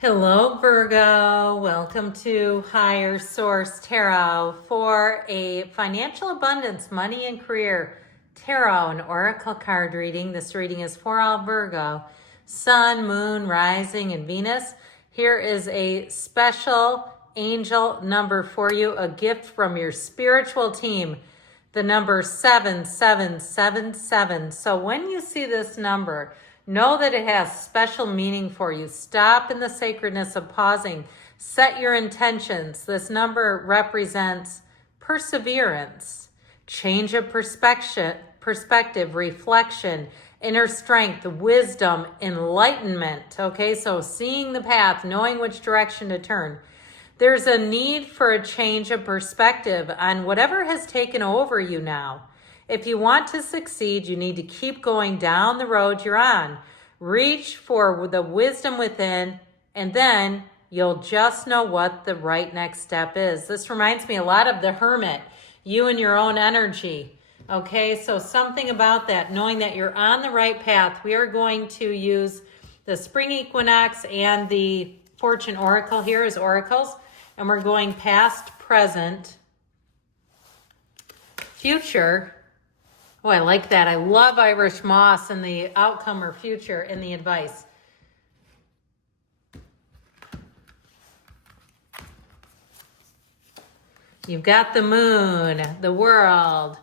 Hello, Virgo. Welcome to Higher Source Tarot for a financial abundance, money, and career tarot and oracle card reading. This reading is for all Virgo, Sun, Moon, Rising, and Venus. Here is a special angel number for you, a gift from your spiritual team, the number 7777. So when you see this number, know that it has special meaning for you. Stop in the sacredness of pausing. Set your intentions. This number represents perseverance, change of perspective, reflection, inner strength, wisdom, enlightenment. Okay, so seeing the path, knowing which direction to turn. There's a need for a change of perspective on whatever has taken over you now. If you want to succeed, you need to keep going down the road you're on. Reach for the wisdom within, and then you'll just know what the right next step is. This reminds me a lot of the Hermit, you and your own energy. Okay, so something about that, knowing that you're on the right path. We are going to use the spring equinox and the fortune oracle here as oracles, and we're going past, present, future. Oh, I like that. I love Irish moss and the outcome or future in the advice. You've got the moon, the world,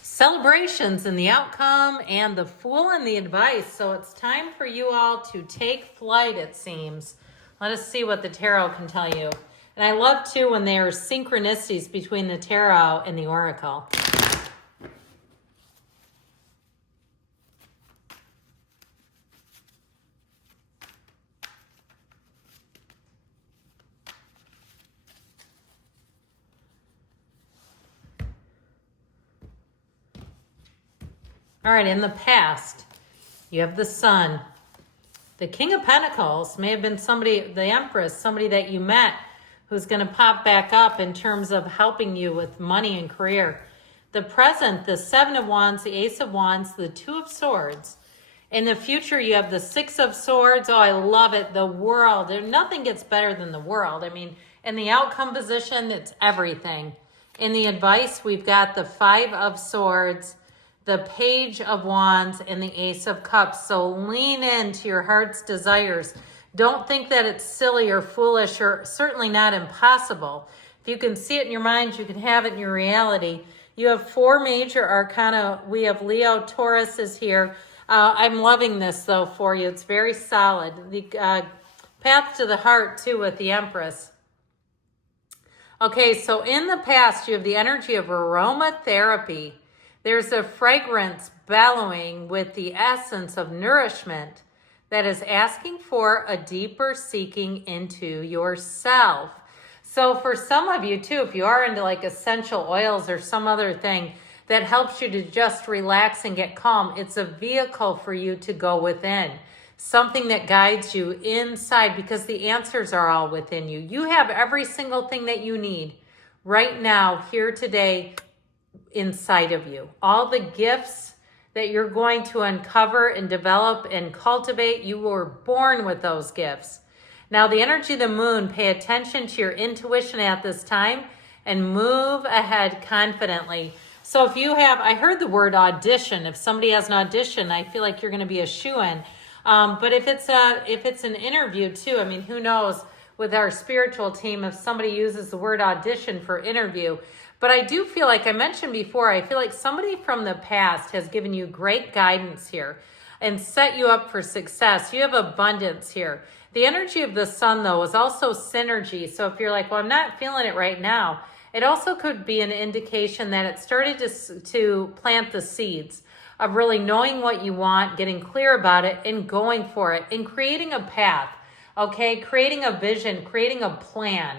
celebrations in the outcome, and the fool in the advice. So it's time for you all to take flight, it seems. Let us see what the tarot can tell you. And I love, too, when there are synchronicities between the tarot and the oracle. All right, in the past, you have the Sun. The King of Pentacles may have been somebody, the Empress, somebody that you met who's going to pop back up in terms of helping you with money and career. The present, the Seven of Wands, the Ace of Wands, the Two of Swords. In the future, you have the Six of Swords. Oh, I love it. The world. Nothing gets better than the world. I mean, in the outcome position, it's everything. In the advice, we've got the Five of Swords, the Page of Wands, and the Ace of Cups. So lean into your heart's desires. Don't think that it's silly or foolish or certainly not impossible. If you can see it in your mind, you can have it in your reality. You have four major arcana. We have Leo, Taurus is here. I'm loving this, though, for you. It's very solid. The path to the heart, too, with the Empress. Okay, so in the past, you have the energy of aromatherapy. There's a fragrance bellowing with the essence of nourishment that is asking for a deeper seeking into yourself. So for some of you too, if you are into like essential oils or some other thing that helps you to just relax and get calm, it's a vehicle for you to go within. Something that guides you inside because the answers are all within you. You have every single thing that you need right now, here today, inside of you. All the gifts that you're going to uncover and develop and cultivate, you were born with those gifts. Now, the energy of the moon, pay attention to your intuition at this time and move ahead confidently. So if you have, I heard the word audition. If somebody has an audition, I feel like you're going to be a shoo-in. But if it's an interview too, I mean, who knows with our spiritual team if somebody uses the word audition for interview. But I do feel like I mentioned before, I feel like somebody from the past has given you great guidance here and set you up for success. You have abundance here. The energy of the sun, though, is also synergy. So if you're like, well, I'm not feeling it right now, it also could be an indication that it started to plant the seeds of really knowing what you want, getting clear about it, and going for it, and creating a path, okay? Creating a vision, creating a plan.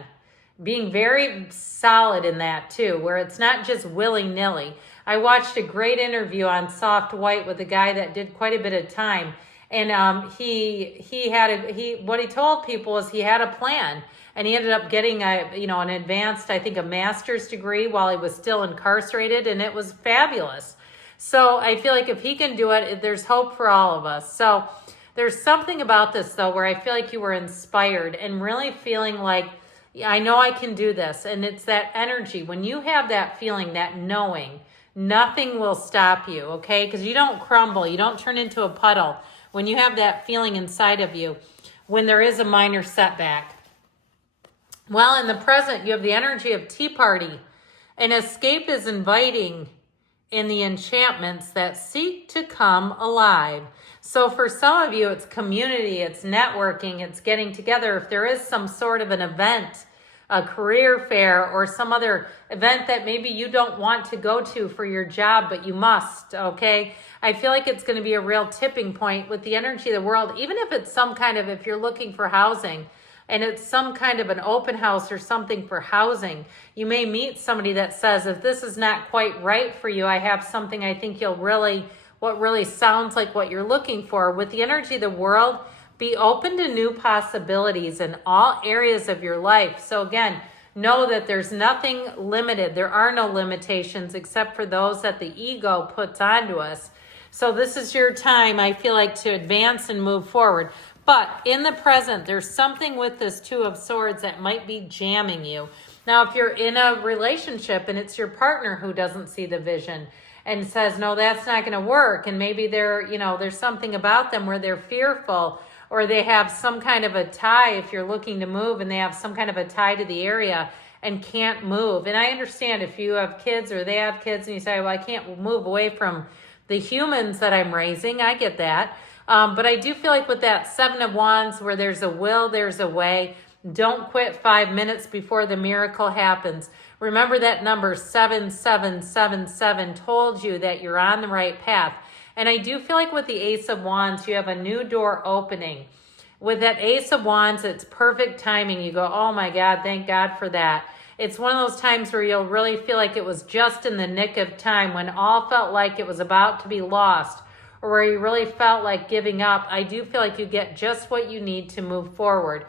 Being very solid in that too, where it's not just willy-nilly. I watched a great interview on Soft White with a guy that did quite a bit of time, and what he told people was he had a plan, and he ended up getting an advanced, I think, a master's degree while he was still incarcerated, and it was fabulous. So I feel like if he can do it, there's hope for all of us. So There's something about this, though, where I feel like you were inspired and really feeling like, "Yeah, I know I can do this." And it's that energy. When you have that feeling, that knowing, nothing will stop you, okay? Because you don't crumble. You don't turn into a puddle when you have that feeling inside of you when there is a minor setback. Well, in the present, you have the energy of tea party. An escape is inviting in the enchantments that seek to come alive. So for some of you, it's community, it's networking, it's getting together. If there is some sort of an event, a career fair, or some other event that maybe you don't want to go to for your job, but you must, okay? I feel like it's going to be a real tipping point with the energy of the world, even if it's some kind of, if you're looking for housing, and it's some kind of an open house or something for housing, you may meet somebody that says, if this is not quite right for you, I have something I think you'll really, what really sounds like what you're looking for. With the energy of the world, be open to new possibilities in all areas of your life. So again, know that there's nothing limited. There are no limitations except for those that the ego puts onto us. So this is your time, I feel like, to advance and move forward. But in the present, there's something with this Two of Swords that might be jamming you. Now, if you're in a relationship and it's your partner who doesn't see the vision and says, no, that's not going to work, and maybe they're, there's something about them where they're fearful, or they have some kind of a tie, if you're looking to move and they have some kind of a tie to the area and can't move. And I understand if you have kids or they have kids and you say, well, I can't move away from the humans that I'm raising. I get that. But I do feel like with that Seven of Wands, where there's a will, there's a way. Don't quit 5 minutes before the miracle happens. Remember that number 7777 told you that you're on the right path. And I do feel like with the Ace of Wands, you have a new door opening. With that Ace of Wands, it's perfect timing. You go, oh my God, thank God for that. It's one of those times where you'll really feel like it was just in the nick of time when all felt like it was about to be lost, or where you really felt like giving up. I do feel like you get just what you need to move forward.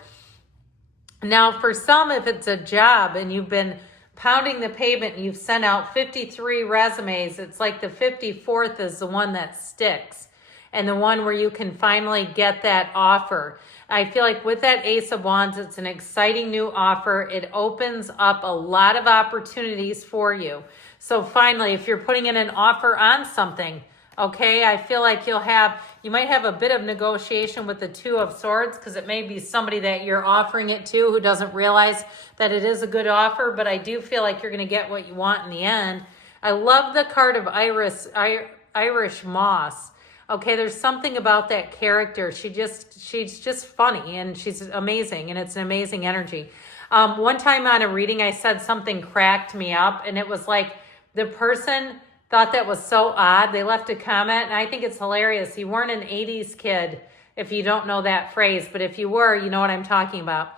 Now, for some, if it's a job and you've been pounding the pavement and you've sent out 53 resumes, it's like the 54th is the one that sticks and the one where you can finally get that offer. I feel like with that Ace of Wands, it's an exciting new offer. It opens up a lot of opportunities for you. So finally, if you're putting in an offer on something, okay, I feel like you might have a bit of negotiation with the Two of Swords, because it may be somebody that you're offering it to who doesn't realize that it is a good offer, but I do feel like you're going to get what you want in the end. I love the card of Irish Moss. Okay, there's something about that character. She's just funny and she's amazing, and it's an amazing energy. One time on a reading, I said something cracked me up, and it was like the person thought that was so odd. They left a comment, and I think it's hilarious. You weren't an 80s kid if you don't know that phrase, but if you were, you know what I'm talking about.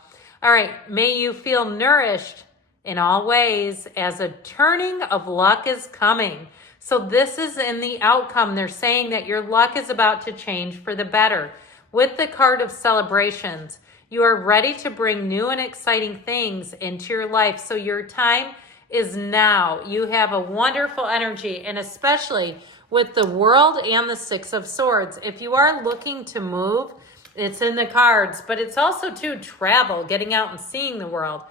All right, may you feel nourished in all ways as a turning of luck is coming. So this is in the outcome. They're saying that your luck is about to change for the better. With the card of celebrations, you are ready to bring new and exciting things into your life. So your time is now. You have a wonderful energy, and especially with the World and the Six of Swords. If you are looking to move, it's in the cards, but it's also to travel, getting out and seeing the world.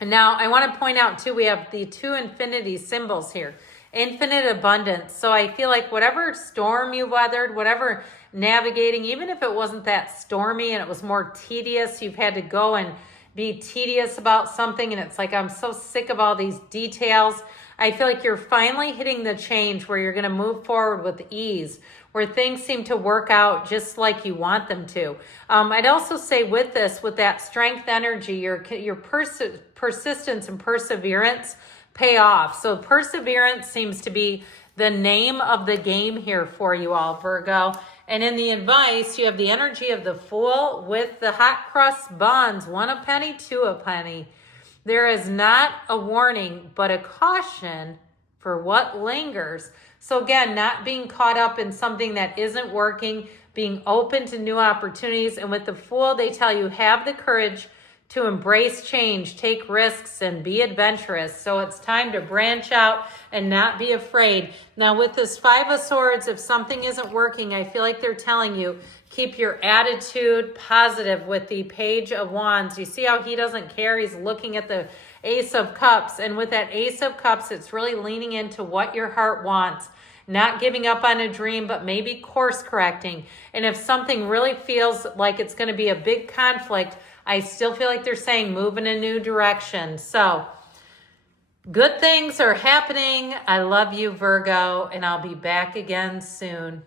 And now I want to point out too, we have the two infinity symbols here. Infinite abundance. So I feel like whatever storm you weathered, whatever navigating, even if it wasn't that stormy and it was more tedious, you've had to go and be tedious about something, and it's like, I'm so sick of all these details. I feel like you're finally hitting the change where you're going to move forward with ease, where things seem to work out just like you want them to. I'd also say with this, with that strength energy, your persistence and perseverance pay off. So perseverance seems to be the name of the game here for you all, Virgo. And in the advice, you have the energy of the Fool with the hot cross bonds, 1 a penny, 2 a penny. There is not a warning, but a caution for what lingers. So again, not being caught up in something that isn't working, being open to new opportunities. And with the Fool, they tell you, have the courage to embrace change, take risks, and be adventurous. So it's time to branch out and not be afraid. Now with this Five of Swords, if something isn't working, I feel like they're telling you, keep your attitude positive with the Page of Wands. You see how he doesn't care? He's looking at the Ace of Cups. And with that Ace of Cups, it's really leaning into what your heart wants. Not giving up on a dream, but maybe course correcting. And if something really feels like it's going to be a big conflict, I still feel like they're saying move in a new direction. So good things are happening. I love you, Virgo, and I'll be back again soon.